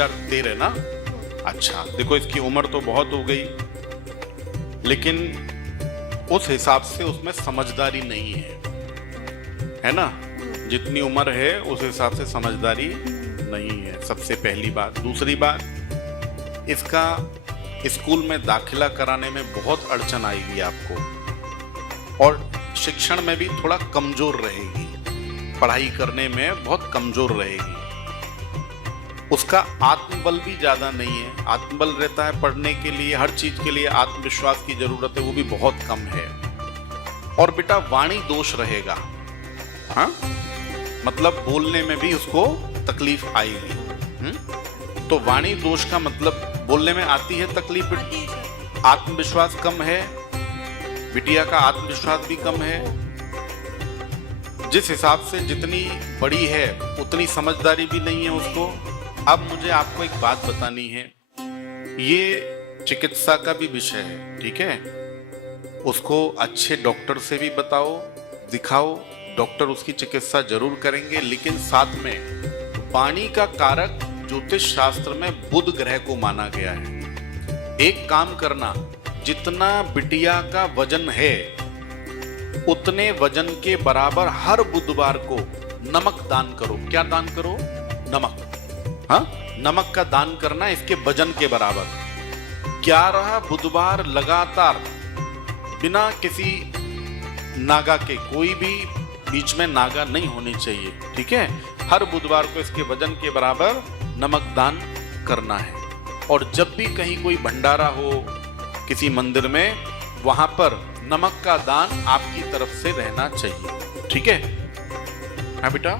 2013 ना? अच्छा, देखो इसकी उम्र तो बहुत हो गई, लेकिन उस हिसाब से उसमें समझदारी नहीं है ना? जितनी उम्र है उस हिसाब से समझदारी नहीं है, सबसे पहली बात। दूसरी बात, इसका स्कूल में दाखिला कराने में बहुत अड़चन आएगी आपको, और शिक्षण में भी थोड़ा कमजोर रहेगी, पढ़ाई करने में बहुत कमजोर रहेगी। उसका आत्मबल भी ज्यादा नहीं है, आत्मबल रहता है पढ़ने के लिए, हर चीज के लिए आत्मविश्वास की जरूरत है, वो भी बहुत कम है। और बेटा वाणी दोष रहेगा, हाँ, मतलब बोलने में भी उसको तकलीफ आएगी। तो वाणी दोष का मतलब बोलने में आती है तकलीफ, आत्मविश्वास कम है, बिटिया का आत्मविश्वास भी कम है। जिस हिसाब से जितनी बड़ी है उतनी समझदारी भी नहीं है उसको। अब मुझे आपको एक बात बतानी है, ये चिकित्सा का भी विषय है, ठीक है? उसको अच्छे डॉक्टर से भी बताओ, दिखाओ, डॉक्टर उसकी चिकित्सा जरूर करेंगे, लेकिन साथ में वाणी का कारक ज्योतिष शास्त्र में बुध ग्रह को माना गया है। एक काम करना, जितना बिटिया का वजन है उतने वजन के बराबर हर बुधवार को नमक दान करो। क्या दान करो? नमक। हाँ, नमक का दान करना इसके वजन के बराबर। 11 बुधवार लगातार बिना किसी नागा के, कोई भी बीच में नागा नहीं होनी चाहिए, ठीक है? हर बुधवार को इसके वजन के बराबर नमक दान करना है। और जब भी कहीं कोई भंडारा हो किसी मंदिर में, वहां पर नमक का दान आपकी तरफ से रहना चाहिए, ठीक है? हाँ बेटा,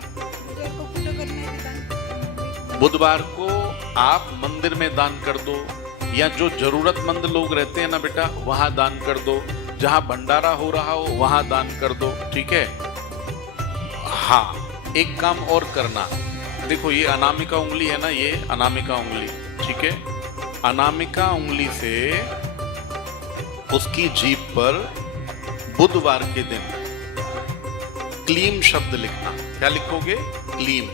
बुधवार को आप मंदिर में दान कर दो, या जो जरूरतमंद लोग रहते हैं ना बेटा, वहां दान कर दो, जहां भंडारा हो रहा हो वहां दान कर दो, ठीक है? हाँ, एक काम और करना, देखो ये अनामिका उंगली है ना, ये अनामिका उंगली, ठीक है? अनामिका उंगली से उसकी जीभ पर बुधवार के दिन क्लीम शब्द लिखना। क्या लिखोगे? क्लीम।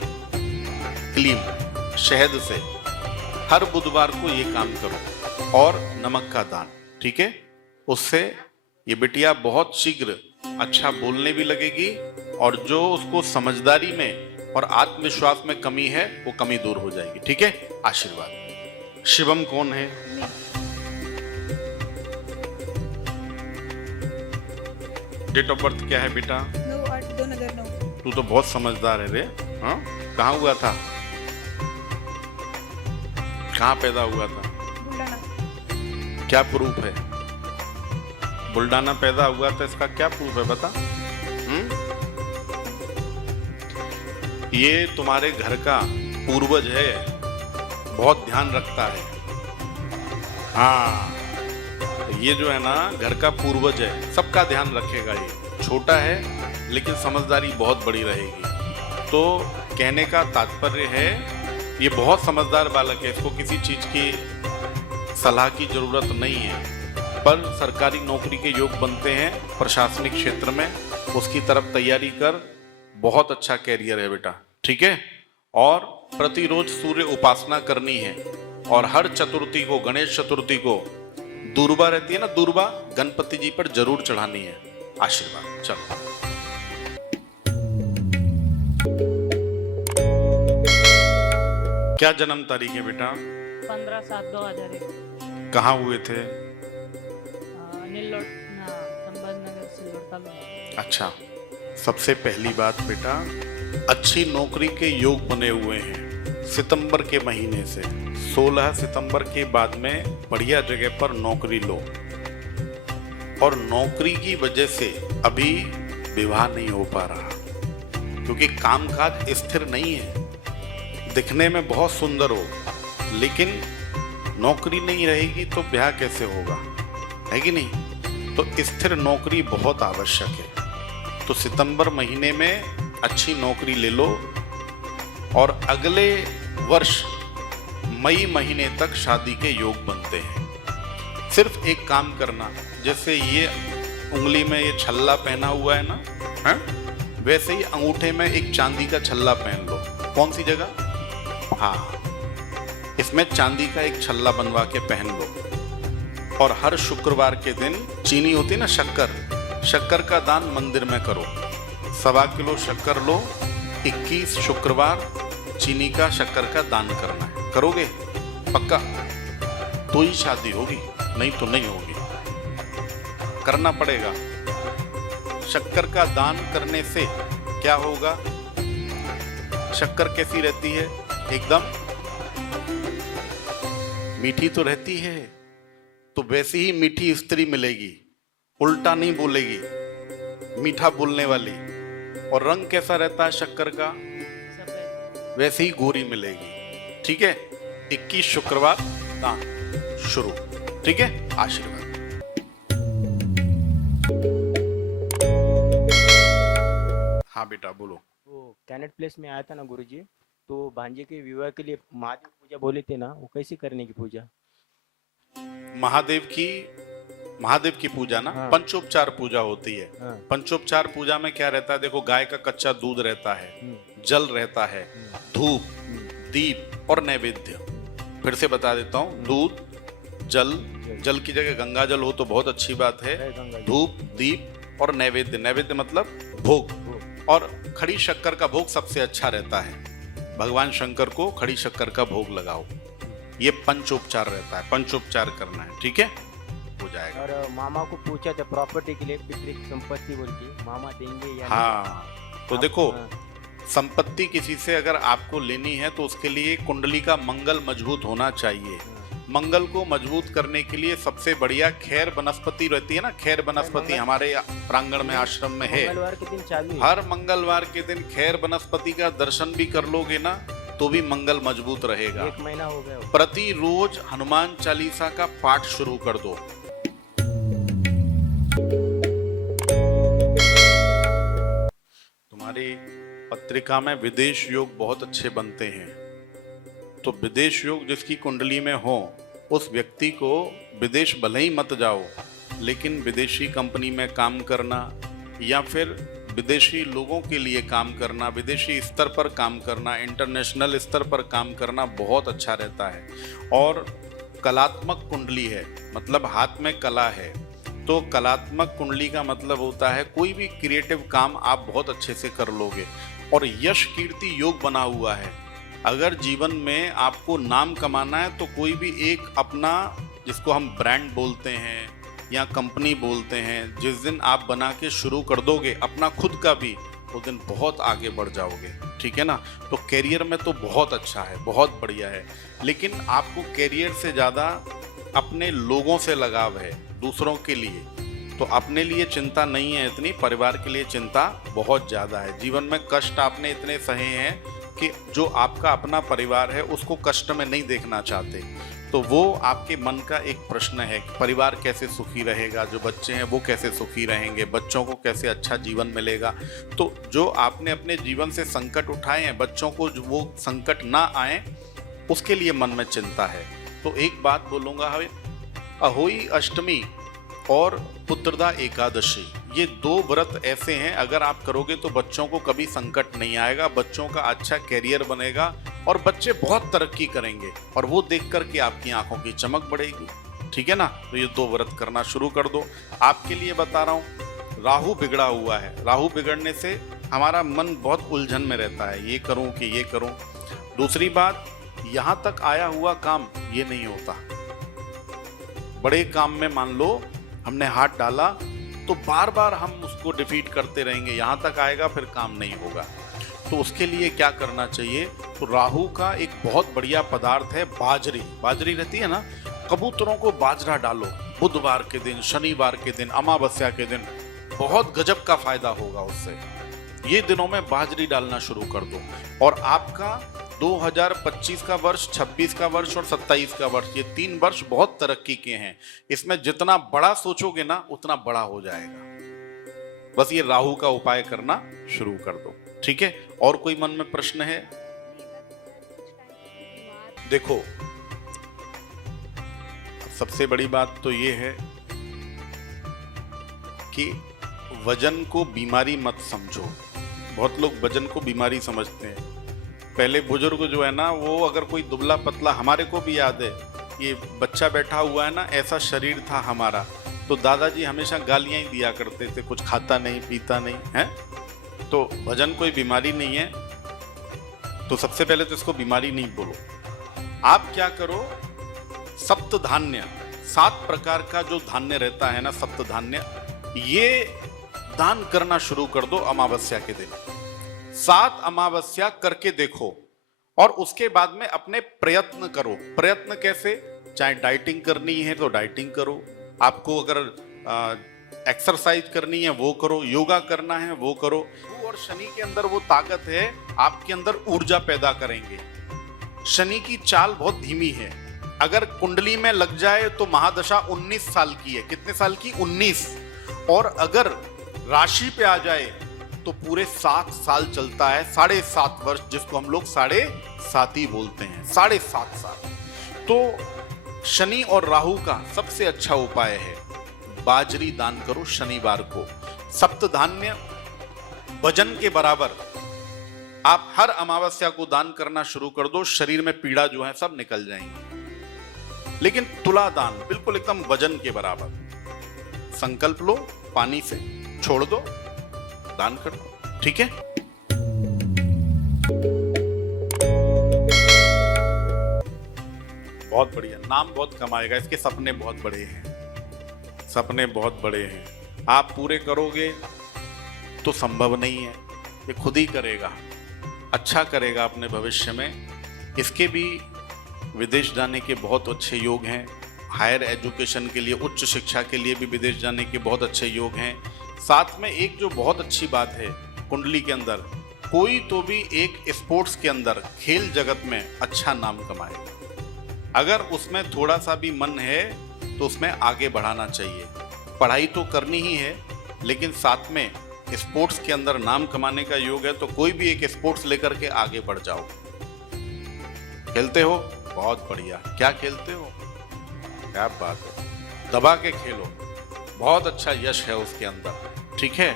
क्लीम शहद से हर बुधवार को ये काम करो, और नमक का दान, ठीक है? उससे ये बिटिया बहुत शीघ्र अच्छा बोलने भी लगेगी, और जो उसको समझदारी में और आत्मविश्वास में कमी है वो कमी दूर हो जाएगी, ठीक है? आशीर्वाद। शिवम कौन है? डेट ऑफ बर्थ क्या है बेटा? 9/8/2009। तू तो बहुत समझदार है रे। हाँ, कहाँ हुआ था? कहाँ पैदा हुआ था? बुल्ढाना। क्या प्रूफ है? बुल्ढाना पैदा हुआ था, इसका क्या प्रूफ है बता? ये तुम्हारे घर का पूर्वज है, बहुत ध्यान रखता है। हाँ, ये जो है ना घर का पूर्वज है, सबका ध्यान रखेगा। ये छोटा है लेकिन समझदारी बहुत बड़ी रहेगी। तो कहने का तात्पर्य है ये बहुत समझदार बालक है, इसको किसी चीज की सलाह की जरूरत नहीं है, पर सरकारी नौकरी के योग बनते हैं प्रशासनिक क्षेत्र में, उसकी तरफ तैयारी कर, बहुत अच्छा कैरियर है बेटा, ठीक है? और प्रतिरोज सूर्य उपासना करनी है, और हर चतुर्थी को, गणेश चतुर्थी को दूर्वा रहती है ना, दूर्वा गणपति जी पर जरूर चढ़ानी है। आशीर्वाद। चलो, क्या जन्म तारीख है बेटा? 15/7/2001। कहाँ हुए थे? संभाजीनगर सिल्लोड तालुका। अच्छा, सबसे पहली बात बेटा, अच्छी नौकरी के योग बने हुए हैं सितंबर के महीने से। 16 सितंबर के बाद में बढ़िया जगह पर नौकरी लो, और नौकरी की वजह से अभी विवाह नहीं हो पा रहा, क्योंकि कामकाज स्थिर नहीं है। दिखने में बहुत सुंदर हो, लेकिन नौकरी नहीं रहेगी तो ब्याह कैसे होगा, है कि नहीं? तो स्थिर नौकरी बहुत आवश्यक है। तो सितंबर महीने में अच्छी नौकरी ले लो, और अगले वर्ष मई महीने तक शादी के योग बनते हैं। सिर्फ एक काम करना, जैसे ये उंगली में ये छल्ला पहना हुआ है ना, है? वैसे ही अंगूठे में एक चांदी का छल्ला पहन लो। कौन सी जगह? हाँ, इसमें चांदी का एक छल्ला बनवा के पहन लो और हर शुक्रवार के दिन चीनी होती है ना, शक्कर का दान मंदिर में करो। 1.25 किलो शक्कर लो, 21 शुक्रवार चीनी का शक्कर का दान करना है। करोगे पक्का? तो ही शादी होगी, नहीं तो नहीं होगी। करना पड़ेगा। शक्कर का दान करने से क्या होगा? शक्कर कैसी रहती है? एकदम मीठी तो रहती है, तो वैसी ही मीठी स्त्री मिलेगी, उल्टा नहीं बोलेगी, मीठा बोलने वाली। और रंग कैसा रहता है शक्कर का? सफेद। वैसे ही गोरी मिलेगी। ठीक है, 21 शुक्रवार दान शुरू। ठीक है, आशीर्वाद। हाँ बेटा बोलो। वो कैनेट प्लेस में आया था ना गुरुजी, तो भांजे के विवाह के लिए महादेव पूजा बोले थे ना, वो कैसे करने की पूजा? महादेव की पूजा ना, हाँ। पंचोपचार पूजा होती है। हाँ। पंचोपचार पूजा में क्या रहता है? देखो, गाय का कच्चा दूध रहता है, जल रहता है, धूप, दीप और नैवेद्य। फिर से बता देता हूँ, दूध, जल की जगह गंगा जल हो तो बहुत अच्छी बात है। जय गंगा जी। धूप, दीप और नैवेद्य। नैवेद्य मतलब भोग। और खड़ी शक्कर का भोग सबसे अच्छा रहता है। भगवान शंकर को खड़ी शक्कर का भोग लगाओ। ये पंचोपचार रहता है, पंचोपचार करना है। ठीक है, हो जाएगा। और मामा को पूछा था प्रॉपर्टी के लिए, पितृ संपत्ति बोल के, मामा देंगे या हाँ, तो आप- देखो, हाँ, संपत्ति किसी से अगर आपको लेनी है तो उसके लिए कुंडली का मंगल मजबूत होना चाहिए। हाँ। मंगल को मजबूत करने के लिए सबसे बढ़िया खैर वनस्पति रहती है ना, खैर वनस्पति मंगल- हमारे प्रांगण में, आश्रम में है। मंगलवार के दिन चालू है। हर मंगलवार के दिन खैर वनस्पति का दर्शन भी कर लोगे ना, तो भी मंगल मजबूत रहेगा। 1 महीना हो गया वो। प्रतिरोज हनुमान चालीसा का पाठ शुरू कर दो। तुम्हारी पत्रिका में विदेश योग बहुत अच्छे बनते हैं, तो विदेश योग जिसकी कुंडली में हो, उस व्यक्ति को विदेश भले ही मत जाओ, लेकिन विदेशी कंपनी में काम करना या फिर विदेशी लोगों के लिए काम करना, विदेशी स्तर पर काम करना, इंटरनेशनल स्तर पर काम करना बहुत अच्छा रहता है। और कलात्मक कुंडली है, मतलब हाथ में कला है, तो कलात्मक कुंडली का मतलब होता है कोई भी क्रिएटिव काम आप बहुत अच्छे से कर लोगे। और यश कीर्ति योग बना हुआ है। अगर जीवन में आपको नाम कमाना है तो कोई भी एक अपना, जिसको हम ब्रांड बोलते हैं या कंपनी बोलते हैं, जिस दिन आप बना के शुरू कर दोगे अपना खुद का भी, उस दिन बहुत आगे बढ़ जाओगे। ठीक है ना? तो कैरियर में तो बहुत अच्छा है, बहुत बढ़िया है, लेकिन आपको कैरियर से ज़्यादा अपने लोगों से लगाव है, दूसरों के लिए। तो अपने लिए चिंता नहीं है इतनी, परिवार के लिए चिंता बहुत ज़्यादा है। जीवन में कष्ट आपने इतने सहे हैं कि जो आपका अपना परिवार है उसको कष्ट में नहीं देखना चाहते। तो वो आपके मन का एक प्रश्न है कि परिवार कैसे सुखी रहेगा, जो बच्चे हैं वो कैसे सुखी रहेंगे, बच्चों को कैसे अच्छा जीवन मिलेगा। तो जो आपने अपने जीवन से संकट उठाए हैं, बच्चों को जो वो संकट ना आए, उसके लिए मन में चिंता है। तो एक बात बोलूँगा, अहोई अष्टमी और पुत्रदा एकादशी, ये 2 व्रत ऐसे हैं, अगर आप करोगे तो बच्चों को कभी संकट नहीं आएगा, बच्चों का अच्छा कैरियर बनेगा और बच्चे बहुत तरक्की करेंगे, और वो देख कर के आपकी आंखों की चमक बढ़ेगी। ठीक है ना? तो ये 2 व्रत करना शुरू कर दो। आपके लिए बता रहा हूँ, राहु बिगड़ा हुआ है। राहु बिगड़ने से हमारा मन बहुत उलझन में रहता है, ये करूँ कि ये करूँ। दूसरी बात, यहाँ तक आया हुआ काम ये नहीं होता। बड़े काम में मान लो हमने हाथ डाला तो बार बार हम उसको डिफीट करते रहेंगे, यहाँ तक आएगा फिर काम नहीं होगा। तो उसके लिए क्या करना चाहिए? तो राहु का एक बहुत बढ़िया पदार्थ है बाजरी। बाजरी रहती है ना, कबूतरों को बाजरा डालो बुधवार के दिन, शनिवार के दिन, अमावस्या के दिन, बहुत गजब का फायदा होगा उससे। ये दिनों में बाजरी डालना शुरू कर दो, और आपका 2025 का वर्ष, 26 का वर्ष और 27 का वर्ष, ये 3 वर्ष बहुत तरक्की के हैं। इसमें जितना बड़ा सोचोगे ना उतना बड़ा हो जाएगा। बस ये राहु का उपाय करना शुरू कर दो। ठीक है? और कोई मन में प्रश्न है? देखो, सबसे बड़ी बात तो ये है कि वजन को बीमारी मत समझो। बहुत लोग वजन को बीमारी समझते हैं। पहले बुजुर्ग जो है ना, वो अगर कोई दुबला पतला, हमारे को भी याद है, ये बच्चा बैठा हुआ है ना, ऐसा शरीर था हमारा, तो दादाजी हमेशा गालियां ही दिया करते थे, कुछ खाता नहीं पीता नहीं है। तो वजन कोई बीमारी नहीं है, तो सबसे पहले तो इसको बीमारी नहीं बोलो। आप क्या करो, सप्त धान्य, 7 प्रकार का जो धान्य रहता है ना, सप्त धान्य, ये दान करना शुरू कर दो अमावस्या के दिन। 7 अमावस्या करके देखो और उसके बाद में अपने प्रयत्न करो। प्रयत्न कैसे? चाहे डाइटिंग करनी है तो डाइटिंग करो, आपको अगर एक्सरसाइज करनी है वो करो, योगा करना है वो करो। और शनि के अंदर वो ताकत है, आपके अंदर ऊर्जा पैदा करेंगे। शनि की चाल बहुत धीमी है, अगर कुंडली में लग जाए तो महादशा 19 साल की है। कितने साल की? 19। और अगर राशि पे आ जाए तो पूरे 7 साल चलता है, 7.5 वर्ष, जिसको हम लोग 7.5 ही बोलते हैं, 7.5 साल। तो शनि और राहु का सबसे अच्छा उपाय है बाजरी दान करो शनिवार को। सप्त धान्य वजन के बराबर आप हर अमावस्या को दान करना शुरू कर दो, शरीर में पीड़ा जो है सब निकल जाएंगी। लेकिन तुला दान बिल्कुल एकदम वजन के बराबर, संकल्प लो, पानी से छोड़ दो, दान कर दो, ठीक है। बहुत बढ़िया, नाम बहुत कमाएगा, इसके सपने बहुत बड़े हैं, सपने बहुत बड़े हैं। आप पूरे करोगे तो संभव नहीं है, ये खुद ही करेगा, अच्छा करेगा अपने भविष्य में। इसके भी विदेश जाने के बहुत अच्छे योग हैं, हायर एजुकेशन के लिए, उच्च शिक्षा के लिए भी विदेश जाने के बहुत अच्छे योग हैं। साथ में एक जो बहुत अच्छी बात है कुंडली के अंदर, कोई तो भी एक स्पोर्ट्स के अंदर, खेल जगत में अच्छा नाम कमाएगा। अगर उसमें थोड़ा सा भी मन है तो उसमें आगे बढ़ाना चाहिए। पढ़ाई तो करनी ही है, लेकिन साथ में स्पोर्ट्स के अंदर नाम कमाने का योग है, तो कोई भी एक स्पोर्ट्स लेकर के आगे बढ़ जाओ। खेलते हो? बहुत बढ़िया। क्या खेलते हो? क्या बात है, दबा के खेलो, बहुत अच्छा यश है उसके अंदर, ठीक है।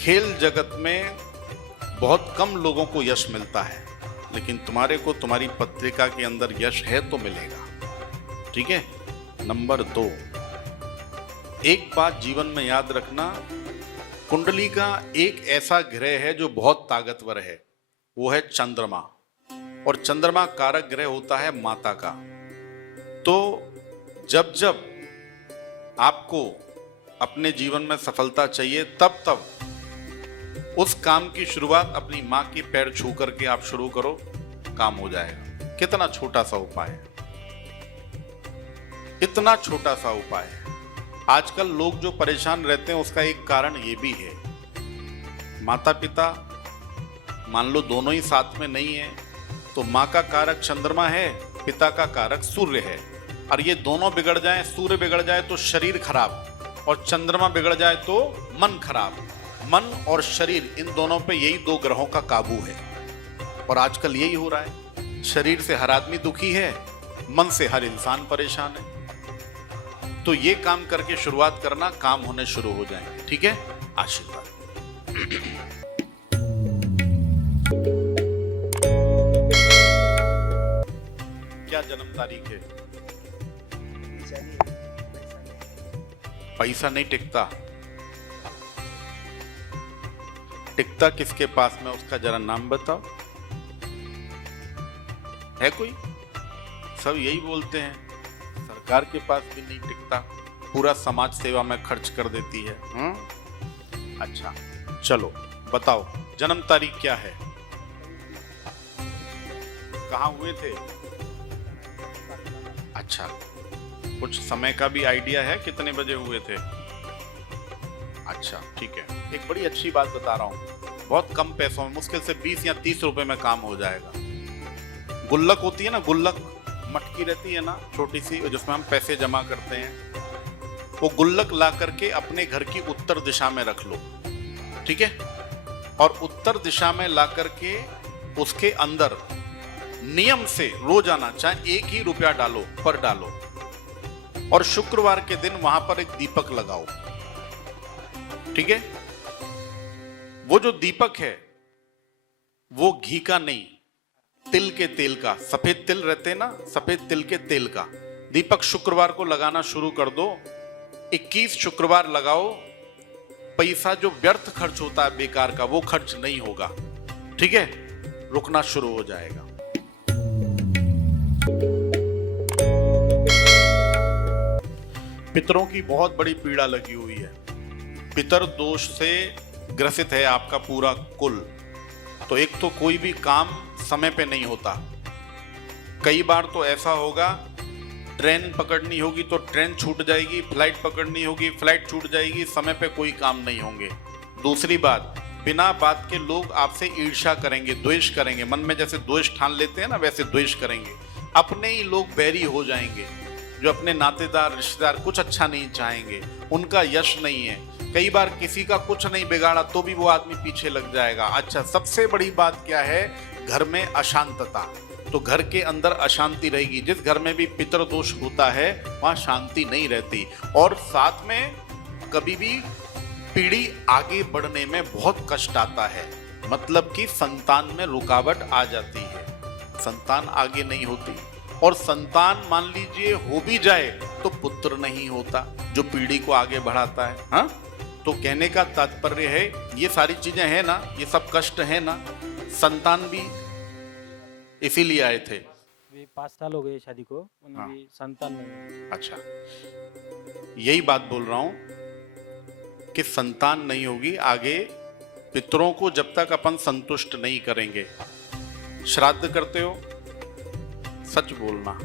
खेल जगत में बहुत कम लोगों को यश मिलता है, लेकिन तुम्हारे को तुम्हारी पत्रिका के अंदर यश है तो मिलेगा, ठीक है। नंबर 2, एक बात जीवन में याद रखना, कुंडली का एक ऐसा ग्रह है जो बहुत ताकतवर है, वो है चंद्रमा। और चंद्रमा कारक ग्रह होता है माता का। तो जब जब आपको अपने जीवन में सफलता चाहिए, तब तब उस काम की शुरुआत अपनी माँ के पैर छू करके आप शुरू करो, काम हो जाएगा। कितना छोटा सा उपाय है, इतना छोटा सा उपाय है। आजकल लोग जो परेशान रहते हैं उसका एक कारण ये भी है, माता पिता मान लो दोनों ही साथ में नहीं है, तो माँ का कारक चंद्रमा है, पिता का कारक सूर्य है, और ये दोनों बिगड़ जाएं, सूर्य बिगड़ जाए तो शरीर खराब, और चंद्रमा बिगड़ जाए तो मन खराब। मन और शरीर, इन दोनों पे यही 2 ग्रहों का काबू है, और आजकल यही हो रहा है। शरीर से हर आदमी दुखी है, मन से हर इंसान परेशान है। तो ये काम करके शुरुआत करना, काम होने शुरू हो जाएंगे, ठीक है। आशीर्वाद। क्या जन्म तारीख है? पैसा नहीं टिकता, टिकता किसके पास में, उसका जरा नाम बताओ। है कोई? सब यही बोलते हैं, सरकार के पास भी नहीं टिकता, पूरा समाज सेवा में खर्च कर देती है। अच्छा चलो बताओ, जन्म तारीख क्या है? कहाँ हुए थे? अच्छा, कुछ समय का भी आइडिया है, कितने बजे हुए थे? अच्छा ठीक है। एक बड़ी अच्छी बात बता रहा हूँ, बहुत कम पैसों में, मुश्किल से 20 या 30 रुपए में काम हो जाएगा। गुल्लक होती है ना, गुल्लक मटकी रहती है ना छोटी सी, जिसमें हम पैसे जमा करते हैं, वो गुल्लक ला करके अपने घर की उत्तर दिशा में रख लो, ठीक है। और उत्तर दिशा में ला करके उसके अंदर नियम से रोजाना चाहे 1 ही रुपया डालो, पर डालो, और शुक्रवार के दिन वहां पर एक दीपक लगाओ, ठीक है। वो जो दीपक है वो घी का नहीं, तिल के तेल का, सफेद तिल रहते हैं ना, सफेद तिल के तेल का दीपक शुक्रवार को लगाना शुरू कर दो। 21 शुक्रवार लगाओ। पैसा जो व्यर्थ खर्च होता है बेकार का, वो खर्च नहीं होगा। ठीक है, रुकना शुरू हो जाएगा। पितरों की बहुत बड़ी पीड़ा लगी हुई है। पितर दोष से ग्रसित है आपका पूरा कुल। तो एक तो कोई भी काम समय पे नहीं होता। कई बार तो ऐसा होगा, ट्रेन पकड़नी होगी तो ट्रेन छूट जाएगी, फ्लाइट पकड़नी होगी फ्लाइट छूट जाएगी, समय पे कोई काम नहीं होंगे। दूसरी बात, बिना बात के लोग आपसे ईर्ष्या करेंगे, द्वेष करेंगे। मन में जैसे द्वेष ठान लेते हैं ना, वैसे द्वेष करेंगे। अपने ही लोग बैरी हो जाएंगे, जो अपने नातेदार रिश्तेदार कुछ अच्छा नहीं चाहेंगे, उनका यश नहीं है। कई बार किसी का कुछ नहीं बिगाड़ा तो भी वो आदमी पीछे लग जाएगा। अच्छा, सबसे बड़ी बात क्या है? घर में अशांतता। तो घर के अंदर अशांति रहेगी। जिस घर में भी पितृ दोष होता है वहां शांति नहीं रहती। और साथ में कभी भी पीढ़ी आगे बढ़ने में बहुत कष्ट आता है। मतलब कि संतान में रुकावट आ जाती है, संतान आगे नहीं होती। और संतान मान लीजिए हो भी जाए तो पुत्र नहीं होता जो पीढ़ी को आगे बढ़ाता है। हाँ, तो कहने का तात्पर्य है, ये सारी चीजें हैं ना, ये सब कष्ट है ना, संतान भी इसीलिए आए थे। अभी 5 साल हो गए शादी को, उन्हें हाँ। भी संतान नहीं। अच्छा, यही बात बोल रहा हूं कि संतान नहीं होगी आगे। पितरों को जब तक अपन संतुष्ट नहीं करेंगे। श्राद्ध करते हो, सच बोलना,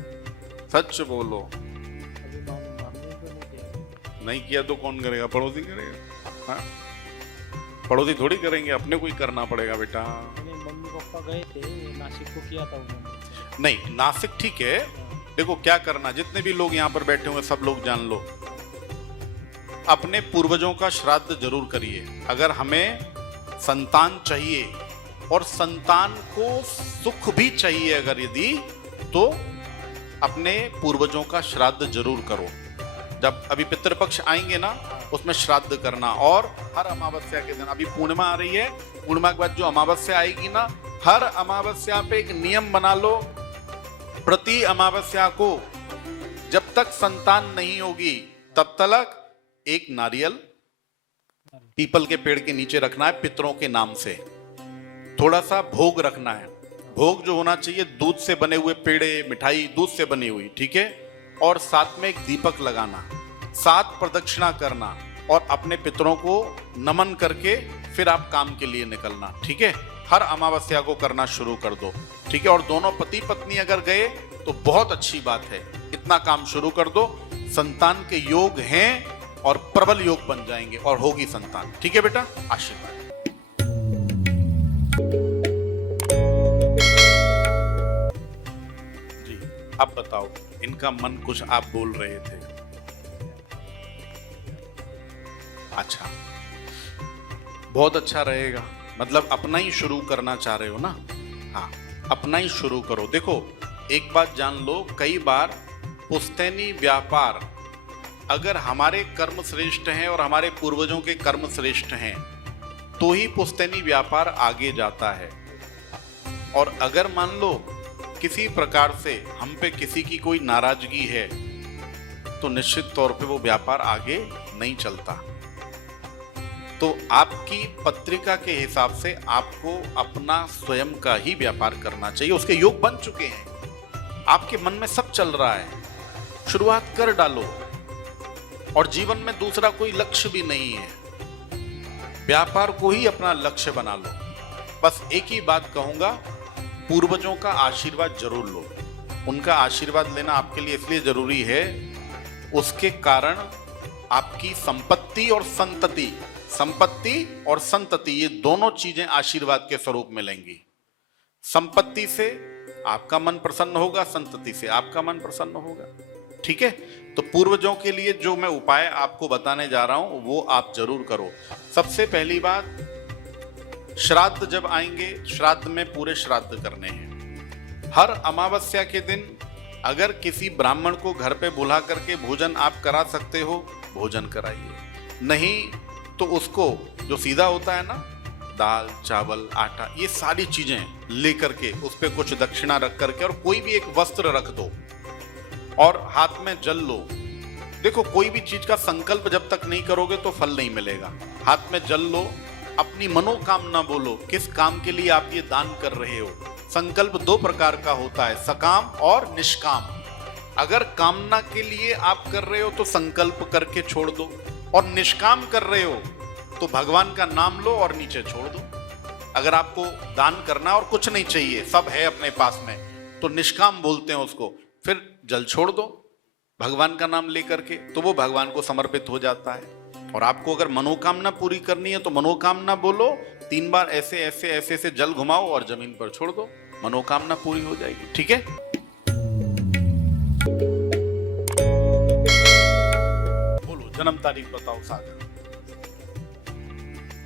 सच बोलो। अभी हमने तो नहीं किया। नहीं किया तो कौन करेगा? पड़ोसी करेगा। हाँ, पड़ोसी थोड़ी करेंगे, अपने को ही करना पड़ेगा बेटा। मैंने मम्मी पापा गए थे नासिक को, किया था उन्होंने। नहीं, नासिक ठीक है। देखो क्या करना, जितने भी लोग यहाँ पर बैठे हुए सब लोग जान लो, अपने पूर्वजों का श्राद्ध जरूर करिए। अगर हमें संतान चाहिए और संतान को सुख भी चाहिए अगर यदि, तो अपने पूर्वजों का श्राद्ध जरूर करो। जब अभी पितृपक्ष आएंगे ना, उसमें श्राद्ध करना। और हर अमावस्या के दिन, अभी पूर्णिमा आ रही है, पूर्णिमा के बाद जो अमावस्या आएगी ना, हर अमावस्या पे एक नियम बना लो। प्रति अमावस्या को जब तक संतान नहीं होगी तब तक एक नारियल पीपल के पेड़ के नीचे रखना है पितरों के नाम से। थोड़ा सा भोग रखना है। भोग जो होना चाहिए दूध से बने हुए पेड़े, मिठाई दूध से बनी हुई, ठीक है। और साथ में एक दीपक लगाना, 7 प्रदक्षिणा करना और अपने पितरों को नमन करके फिर आप काम के लिए निकलना, ठीक है। हर अमावस्या को करना शुरू कर दो, ठीक है। और दोनों पति पत्नी अगर गए तो बहुत अच्छी बात है, इतना काम शुरू कर दो। संतान के योग हैं और प्रबल योग बन जाएंगे और होगी संतान, ठीक है बेटा। आशीर्वाद। जी, अब बताओ, इनका मन कुछ आप बोल रहे थे। अच्छा, बहुत अच्छा रहेगा। मतलब अपना ही शुरू करना चाह रहे हो ना? हाँ, अपना ही शुरू करो। देखो एक बात जान लो, कई बार पुश्तैनी व्यापार, अगर हमारे कर्म श्रेष्ठ हैं और हमारे पूर्वजों के कर्म श्रेष्ठ हैं तो ही पुश्तैनी व्यापार आगे जाता है। और अगर मान लो किसी प्रकार से हम पे किसी की कोई नाराजगी है तो निश्चित तौर पे वो व्यापार आगे नहीं चलता। तो आपकी पत्रिका के हिसाब से आपको अपना स्वयं का ही व्यापार करना चाहिए। उसके योग बन चुके हैं, आपके मन में सब चल रहा है, शुरुआत कर डालो। और जीवन में दूसरा कोई लक्ष्य भी नहीं है, व्यापार को ही अपना लक्ष्य बना लो। बस एक ही बात कहूंगा, पूर्वजों का आशीर्वाद जरूर लो। उनका आशीर्वाद लेना आपके लिए इसलिए जरूरी है, उसके कारण आपकी संपत्ति और संतति, संपत्ति और संतति ये दोनों चीजें आशीर्वाद के स्वरूप मिलेंगी। संपत्ति से आपका मन प्रसन्न होगा, संतति से आपका मन प्रसन्न होगा, ठीक है। तो पूर्वजों के लिए जो मैं उपाय आपको बताने जा रहा हूं वो आप जरूर करो। सबसे पहली बात, श्राद्ध जब आएंगे, श्राद्ध में पूरे श्राद्ध करने हैं। हर अमावस्या के दिन अगर किसी ब्राह्मण को घर पे बुला करके भोजन आप करा सकते हो, भोजन कराइए। नहीं तो उसको, जो सीधा होता है ना, दाल चावल आटा ये सारी चीजें लेकर के उस पे कुछ दक्षिणा रख करके और कोई भी एक वस्त्र रख दो और हाथ में जल लो। देखो कोई भी चीज का संकल्प जब तक नहीं करोगे तो फल नहीं मिलेगा। हाथ में जल लो, अपनी मनोकामना बोलो, किस काम के लिए आप ये दान कर रहे हो। संकल्प दो प्रकार का होता है, सकाम और निष्काम। अगर कामना के लिए आप कर रहे हो तो संकल्प करके छोड़ दो, और निष्काम कर रहे हो तो भगवान का नाम लो और नीचे छोड़ दो। अगर आपको दान करना और कुछ नहीं चाहिए, सब है अपने पास में, तो निष्काम बोलते हैं उसको। फिर जल छोड़ दो भगवान का नाम लेकर के, तो वो भगवान को समर्पित हो जाता है। और आपको अगर मनोकामना पूरी करनी है तो मनोकामना बोलो, 3 बार ऐसे ऐसे ऐसे ऐसे जल घुमाओ और जमीन पर छोड़ दो, मनोकामना पूरी हो जाएगी। ठीक है। बोलो जन्म तारीख बताओ सागर।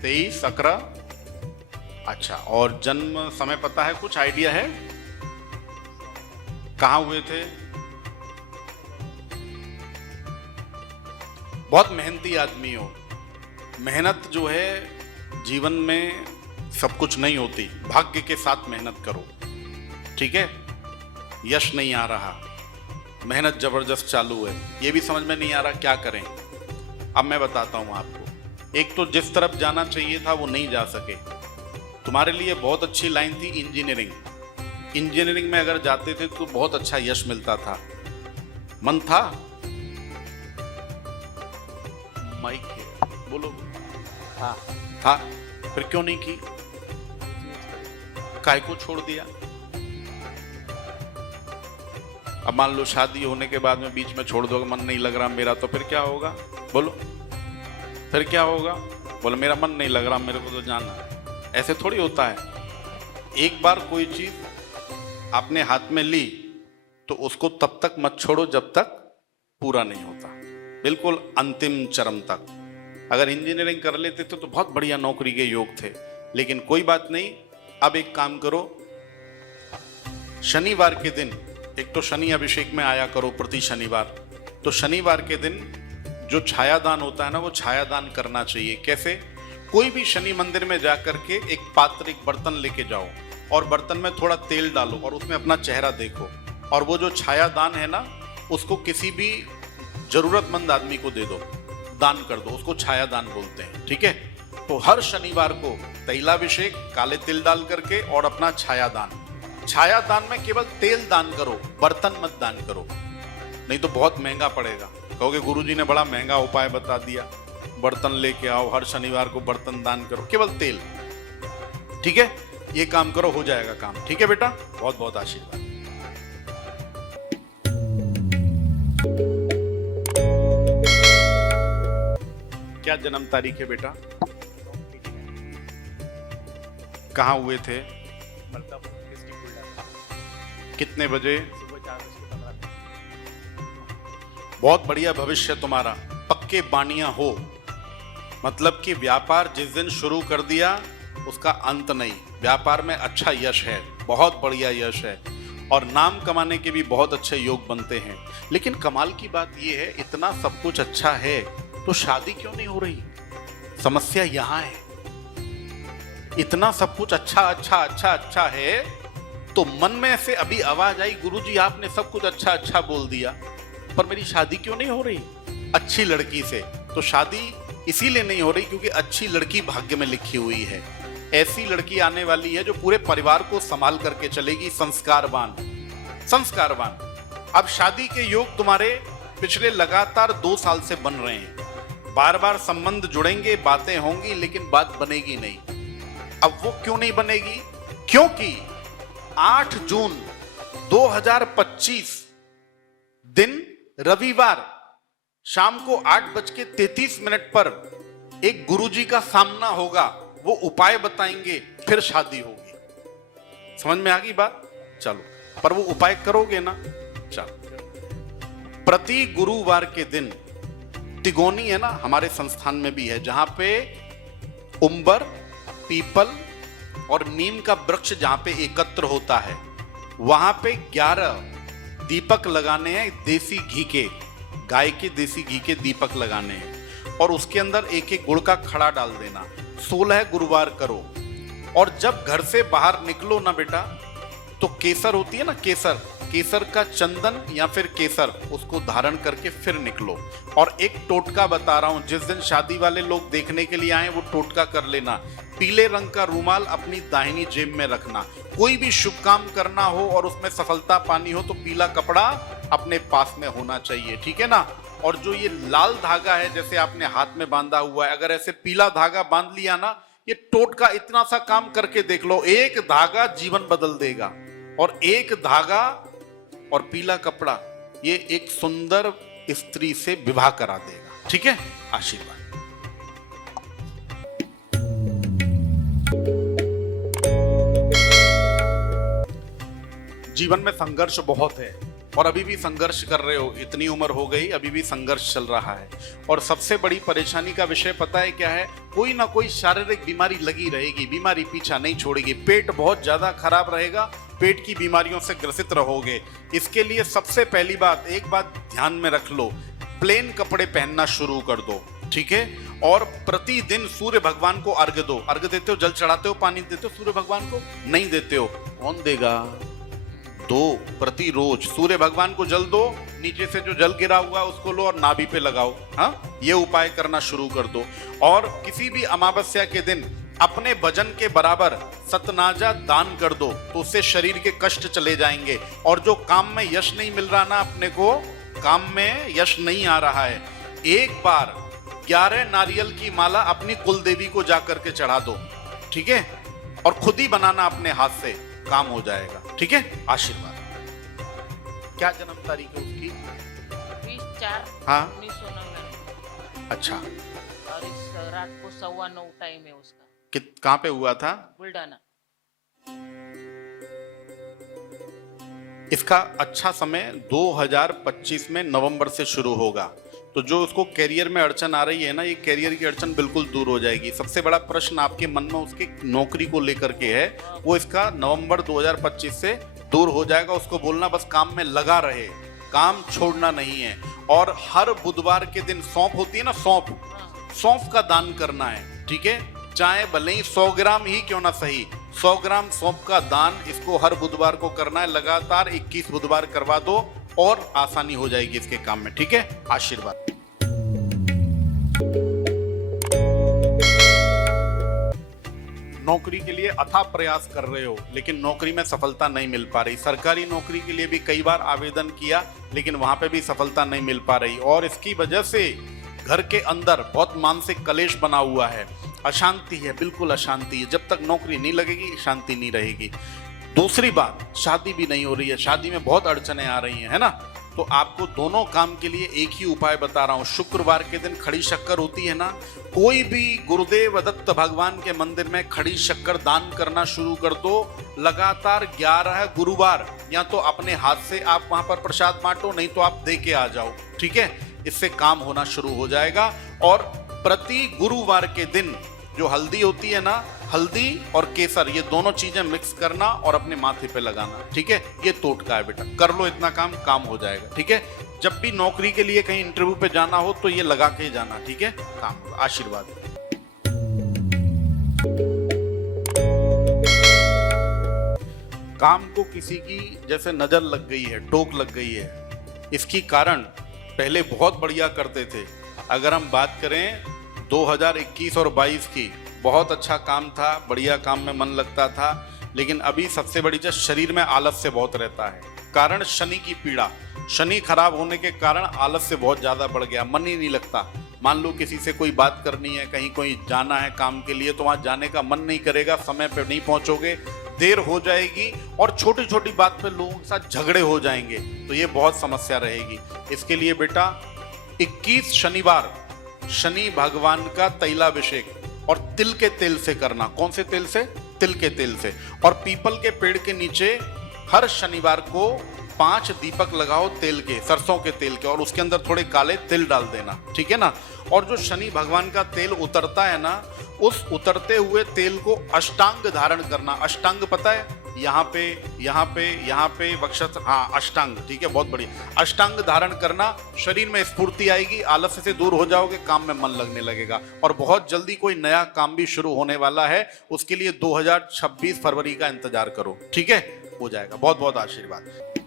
23/11। अच्छा, और जन्म समय पता है, कुछ आइडिया है? कहां हुए थे? बहुत मेहनती आदमी हो। मेहनत जो है जीवन में सब कुछ नहीं होती, भाग्य के साथ मेहनत करो। ठीक है। यश नहीं आ रहा, मेहनत जबरदस्त चालू है, ये भी समझ में नहीं आ रहा क्या करें। अब मैं बताता हूं आपको। एक तो जिस तरफ जाना चाहिए था वो नहीं जा सके। तुम्हारे लिए बहुत अच्छी लाइन थी इंजीनियरिंग। इंजीनियरिंग में अगर जाते थे तो बहुत अच्छा यश मिलता था। मन था? माइक है, बोलो। हाँ था, फिर क्यों नहीं की? काय को छोड़ दिया? अब मान लो शादी होने के बाद में बीच में छोड़ दो, मन नहीं लग रहा मेरा, तो फिर क्या होगा? बोलो, फिर क्या होगा? बोलो मेरा मन नहीं लग रहा, मेरे को तो जाना है। ऐसे थोड़ी होता है। एक बार कोई चीज आपने हाथ में ली तो उसको तब तक मत छोड़ो जब तक पूरा नहीं होता, बिल्कुल अंतिम चरम तक। अगर इंजीनियरिंग कर लेते थे तो बहुत बढ़िया नौकरी के योग थे, लेकिन कोई बात नहीं। अब एक काम करो, शनिवार के दिन, एक तो शनि अभिषेक में आया करो प्रति शनिवार, तो शनिवार के दिन जो छायादान होता है ना, वो छायादान करना चाहिए। कैसे? कोई भी शनि मंदिर में जाकर के एक पात्र, एक बर्तन लेके जाओ और बर्तन में थोड़ा तेल डालो और उसमें अपना चेहरा देखो, और वो जो छायादान है ना उसको किसी भी जरूरतमंद आदमी को दे दो, दान कर दो, उसको छायादान बोलते हैं। ठीक है। तो हर शनिवार को तैलाभिषेक, काले तिल डाल करके और अपना छायादान। छायादान में केवल तेल दान करो, बर्तन मत दान करो, नहीं तो बहुत महंगा पड़ेगा। कहोगे गुरुजी ने बड़ा महंगा उपाय बता दिया, बर्तन लेके आओ, हर शनिवार को बर्तन दान करो, केवल तेल। ठीक है, ये काम करो, हो जाएगा काम। ठीक है बेटा, बहुत बहुत आशीर्वाद। क्या जन्म तारीख है बेटा? कहाँ हुए थे? कितने बजे? बहुत बढ़िया भविष्य तुम्हारा, पक्के बानिया हो। मतलब कि व्यापार जिस दिन शुरू कर दिया उसका अंत नहीं। व्यापार में अच्छा यश है, बहुत बढ़िया यश है, और नाम कमाने के भी बहुत अच्छे योग बनते हैं। लेकिन कमाल की बात यह है, इतना सब कुछ अच्छा है तो शादी क्यों नहीं हो रही? समस्या यहां है। इतना सब कुछ अच्छा अच्छा अच्छा अच्छा है तो मन में से अभी आवाज आई, गुरुजी आपने सब कुछ अच्छा अच्छा बोल दिया, पर मेरी शादी क्यों नहीं हो रही अच्छी लड़की से? तो शादी इसीलिए नहीं हो रही क्योंकि अच्छी लड़की भाग्य में लिखी हुई है। ऐसी लड़की आने वाली है जो पूरे परिवार को संभाल करके चलेगी, संस्कारवान, संस्कारवान। अब शादी के योग तुम्हारे पिछले लगातार 2 साल से बन रहे हैं। बार बार संबंध जुड़ेंगे, बातें होंगी, लेकिन बात बनेगी नहीं। अब वो क्यों नहीं बनेगी? क्योंकि 8 जून 2025 दिन रविवार शाम को 8:33 पर एक गुरुजी का सामना होगा, वो उपाय बताएंगे, फिर शादी होगी। समझ में आ गई बात? चलो, पर वो उपाय करोगे ना? चलो, प्रति गुरुवार के दिन तिगोनी है ना, हमारे संस्थान में भी है, जहां पे उम्बर, पीपल और नीम का वृक्ष जहां पे एकत्र होता है, वहां पे 11 दीपक लगाने हैं, देसी घी के, गाय के देसी घी के दीपक लगाने हैं, और उसके अंदर एक एक गुड़ का खड़ा डाल देना। 16 गुरुवार करो, और जब घर से बाहर निकलो ना बेटा, तो केसर होती है ना, केसर, केसर का चंदन या फिर केसर, उसको धारण करके फिर निकलो। और एक टोटका बता रहा हूं, जिस दिन शादी वाले लोग देखने के लिए आए वो टोटका कर लेना। पीले रंग का रूमाल अपनी दाहिनी जेब में रखना। कोई भी शुभ काम करना हो और उसमें सफलता पानी हो तो पीला कपड़ा अपने पास में होना चाहिए, ठीक है ना। और जो ये लाल धागा है, जैसे आपने हाथ में बांधा हुआ है, अगर ऐसे पीला धागा बांध लिया ना, ये टोटका इतना सा काम करके देख लो, एक धागा जीवन बदल देगा। और एक धागा और पीला कपड़ा, ये एक सुंदर स्त्री से विवाह करा देगा, ठीक है। आशीर्वाद। जीवन में संघर्ष बहुत है और अभी भी संघर्ष कर रहे हो, इतनी उम्र हो गई अभी भी संघर्ष चल रहा है। और सबसे बड़ी परेशानी का विषय पता है क्या है? कोई ना कोई शारीरिक बीमारी लगी रहेगी, बीमारी पीछा नहीं छोड़ेगी। पेट बहुत ज्यादा खराब रहेगा, पेट की बीमारियों से ग्रसित रहोगे। इसके लिए सबसे पहली बात, एक बात ध्यान में रख लो, प्लेन कपड़े पहनना शुरू कर दो, ठीक है। और प्रतिदिन सूर्य भगवान को अर्घ्य दो। अर्घ्य देते हो, जल चढ़ाते हो, पानी देते हो सूर्य भगवान को? नहीं देते हो, कौन देगा? दो, प्रति रोज सूर्य भगवान को जल दो, नीचे से जो जल गिरा हुआ उसको लो और नाभि पे लगाओ। हाँ, ये उपाय करना शुरू कर दो। और किसी भी अमावस्या के दिन अपने वजन के बराबर सतनाजा दान कर दो, तो उससे शरीर के कष्ट चले जाएंगे। और जो काम में यश नहीं मिल रहा ना, अपने को काम में यश नहीं आ रहा है, एक बार 11 नारियल की माला अपनी कुल देवी को जाकर के चढ़ा दो, ठीक है। और खुद ही बनाना अपने हाथ से, काम हो जाएगा, ठीक है। आशीर्वाद। क्या जन्म तारीख है उसकी? 20/4 हाँ 1999। अच्छा, और इस रात को 9:15 टाइम है उसका। कहाँ पे हुआ था? बुल्डाना। इसका अच्छा समय 2025 में नवंबर से शुरू होगा। तो जो उसको कैरियर में अड़चन आ रही है ना, ये कैरियर की अड़चन बिल्कुल दूर हो जाएगी। सबसे बड़ा प्रश्न आपके मन में उसकी नौकरी को लेकर के है, वो इसका नवंबर 2025 से दूर हो जाएगा। उसको बोलना बस काम में लगा रहे, काम छोड़ना नहीं है। और हर बुधवार के दिन सौंफ होती है ना, सौंफ, सौंफ का दान करना है, ठीक है। चाहे भले ही 100 ग्राम ही क्यों ना सही, 100 ग्राम सौंफ का दान इसको हर बुधवार को करना है। लगातार 21 बुधवार करवा दो और आसानी हो जाएगी इसके काम में, ठीक है। आशीर्वाद। नौकरी के लिए अथाह प्रयास कर रहे हो, लेकिन नौकरी में सफलता नहीं मिल पा रही। सरकारी नौकरी के लिए भी कई बार आवेदन किया, लेकिन वहां पे भी सफलता नहीं मिल पा रही। और इसकी वजह से घर के अंदर बहुत मानसिक कलेश बना हुआ है, अशांति है, बिल्कुल अशांति है। जब तक नौकरी नहीं लगेगी शांति नहीं रहेगी। दूसरी बात, शादी भी नहीं हो रही है, शादी में बहुत अड़चनें आ रही हैं, है ना। तो आपको दोनों काम के लिए एक ही उपाय बता रहा हूं। शुक्रवार के दिन खड़ी शक्कर होती है ना, कोई भी गुरुदेव दत्त भगवान के मंदिर में खड़ी शक्कर दान करना शुरू कर दो। लगातार 11 गुरुवार या तो अपने हाथ से आप वहां पर प्रसाद बांटो, नहीं तो आप दे के आ जाओ, ठीक है। इससे काम होना शुरू हो जाएगा। और प्रति गुरुवार के दिन जो हल्दी होती है ना, हल्दी और केसर, ये दोनों चीजें मिक्स करना और अपने माथे पे लगाना, ठीक है। ये टोटका है बेटा, कर लो इतना काम, काम हो जाएगा, ठीक है। जब भी नौकरी के लिए कहीं इंटरव्यू पे जाना हो तो ये लगा के जाना, ठीक है, काम होगा। आशीर्वाद। काम को किसी की जैसे नजर लग गई है, टोक लग गई है। इसकी कारण पहले बहुत बढ़िया करते थे। अगर हम बात करें 2021 और 22 की, बहुत अच्छा काम था, बढ़िया काम में मन लगता था। लेकिन अभी सबसे बड़ी चीज, शरीर में आलस से बहुत रहता है। कारण शनि की पीड़ा, शनि खराब होने के कारण आलस से बहुत ज्यादा बढ़ गया, मन ही नहीं लगता। मान लो किसी से कोई बात करनी है, कहीं कोई जाना है काम के लिए, तो वहां जाने का मन नहीं करेगा, समय पे नहीं पहुंचोगे, देर हो जाएगी और छोटी छोटी बात पे लोगों के साथ झगड़े हो जाएंगे। तो ये बहुत समस्या रहेगी। इसके लिए बेटा 21 शनिवार शनि भगवान का तैलाभिषेक और तिल के तेल से करना। कौन से तेल से? तिल के तेल से। और पीपल के पेड़ के नीचे हर शनिवार को 5 दीपक लगाओ तेल के, सरसों के तेल के, और उसके अंदर थोड़े काले तिल डाल देना, ठीक है ना। और जो शनि भगवान का तेल उतरता है ना, उस उतरते हुए तेल को अष्टांग धारण करना। अष्टांग पता है? यहाँ पे यहाँ पे यहाँ पे वक्षस्थ, हाँ अष्टांग, ठीक है, बहुत बढ़िया। अष्टांग धारण करना, शरीर में स्फूर्ति आएगी, आलस्य से दूर हो जाओगे, काम में मन लगने लगेगा और बहुत जल्दी कोई नया काम भी शुरू होने वाला है। उसके लिए 2026 फरवरी का इंतजार करो, ठीक है, हो जाएगा। बहुत बहुत आशीर्वाद।